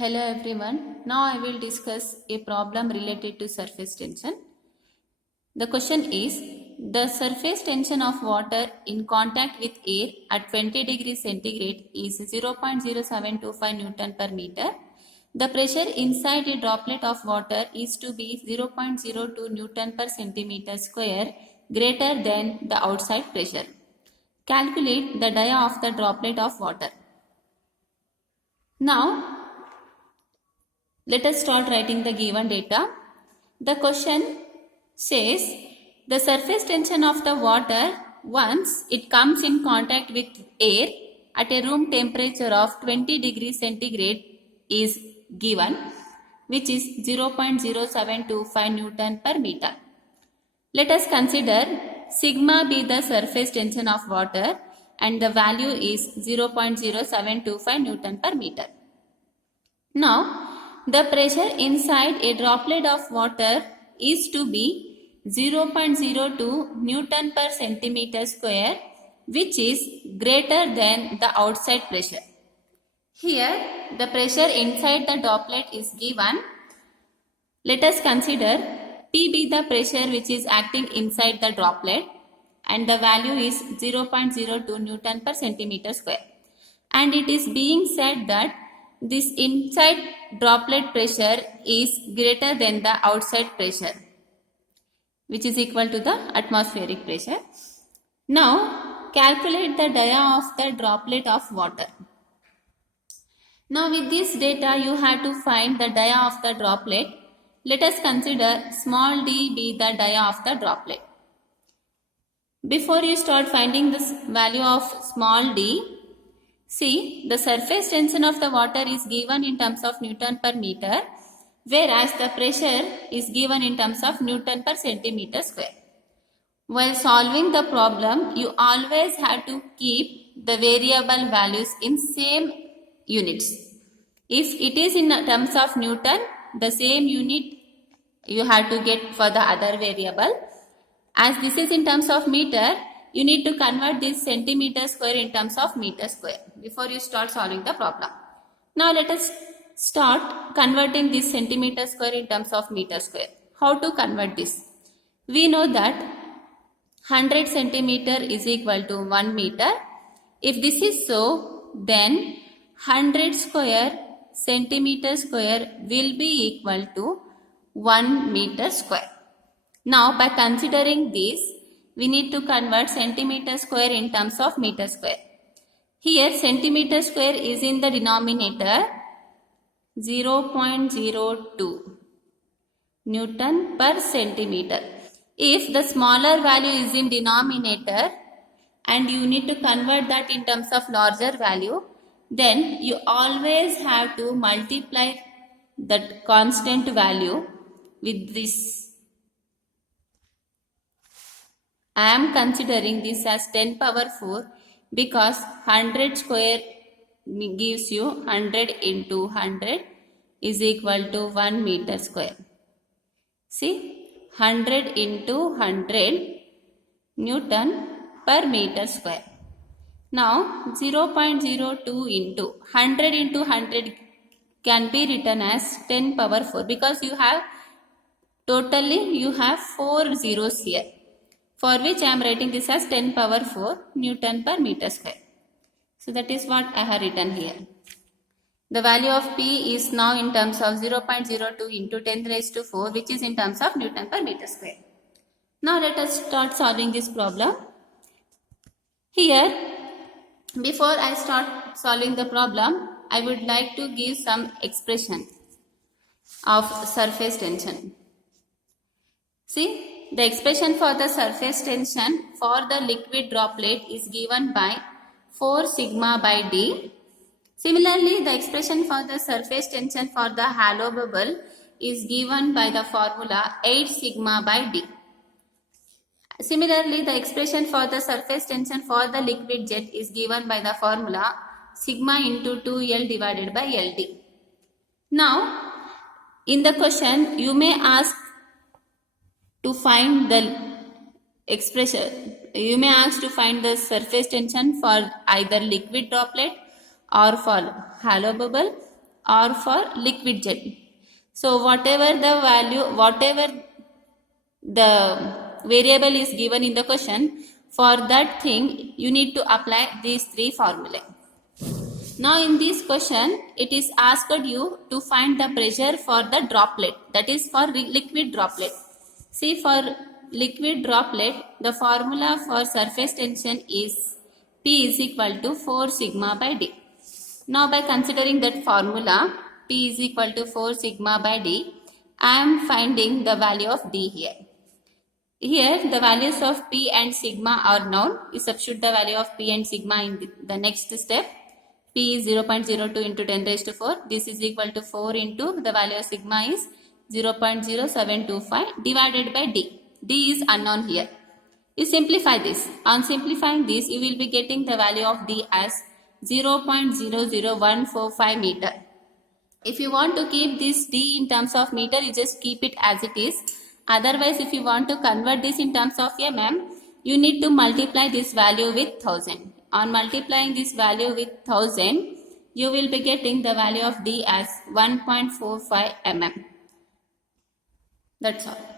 Hello everyone. Now I will discuss a problem related to surface tension. The question is, the surface tension of water in contact with air at 20 degrees centigrade is 0.0725 Newton per meter. The pressure inside a droplet of water is to be 0.02 Newton per centimeter square greater than the outside pressure. Calculate the dia of the droplet of water. Now, let us start writing the given data. The question says the surface tension of the water once it comes in contact with air at a room temperature of 20 degrees centigrade is given, which is 0.0725 Newton per meter. Let us consider sigma be the surface tension of water and the value is 0.0725 Newton per meter. Now, the pressure inside a droplet of water is to be 0.02 Newton per centimeter square, which is greater than the outside pressure. Here, the pressure inside the droplet is given. Let us consider P be the pressure which is acting inside the droplet and the value is 0.02 Newton per centimeter square. And it is being said that this inside droplet pressure is greater than the outside pressure, which is equal to the atmospheric pressure. Now, calculate the dia of the droplet of water. Now, with this data, you have to find the dia of the droplet. Let us consider small d be the dia of the droplet. Before you start finding this value of small d, see, the surface tension of the water is given in terms of Newton per meter, whereas the pressure is given in terms of Newton per centimeter square. While solving the problem, you always have to keep the variable values in same units. If it is in terms of Newton, the same unit you have to get for the other variable. As this is in terms of meter, you need to convert this centimeter square in terms of meter square before you start solving the problem. Now let us start converting this centimeter square in terms of meter square. How to convert this? We know that 100 centimeter is equal to 1 meter. If this is so, then 100 square centimeter square will be equal to 1 meter square. Now by considering this, we need to convert centimeter square in terms of meter square. Here centimeter square is in the denominator 0.02 Newton per centimeter. If the smaller value is in denominator and you need to convert that in terms of larger value, then you always have to multiply that constant value with this. I am considering this as 10 power 4 because 100 square gives you 100 into 100 is equal to 1 meter square. See, 100 into 100 Newton per meter square. Now, 0.02 into 100 into 100 can be written as 10 power 4 because you have 4 zeros here, for which I am writing this as 10 power 4 Newton per meter square. So that is what I have written here. The value of P is now in terms of 0.02 into 10 raised to 4, which is in terms of Newton per meter square. Now let us start solving this problem. Here, before I start solving the problem, I would like to give some expression of surface tension. See, the expression for the surface tension for the liquid droplet is given by 4 sigma by d. Similarly, the expression for the surface tension for the hollow bubble is given by the formula 8 sigma by d. Similarly, the expression for the surface tension for the liquid jet is given by the formula sigma into 2L divided by LD. Now, in the question, you may ask to find the expression, you may ask to find the surface tension for either liquid droplet or for hollow bubble or for liquid jet. So whatever the value, whatever the variable is given in the question, for that thing you need to apply these three formulae. Now in this question, it is asked you to find the pressure for the droplet, that is for liquid droplet. See, for liquid droplet, the formula for surface tension is P is equal to 4 sigma by D. Now by considering that formula, P is equal to 4 sigma by D, I am finding the value of D here. Here the values of P and sigma are known. You substitute the value of P and sigma in the next step. P is 0.02 into 10 raised to 4. This is equal to 4 into the value of sigma is 0.0725 divided by D. D is unknown here. You simplify this. On simplifying this, you will be getting the value of D as 0.00145 meter. If you want to keep this D in terms of meter, you just keep it as it is. Otherwise, if you want to convert this in terms of mm, you need to multiply this value with 1000. On multiplying this value with 1000, you will be getting the value of D as 1.45 mm. That's all.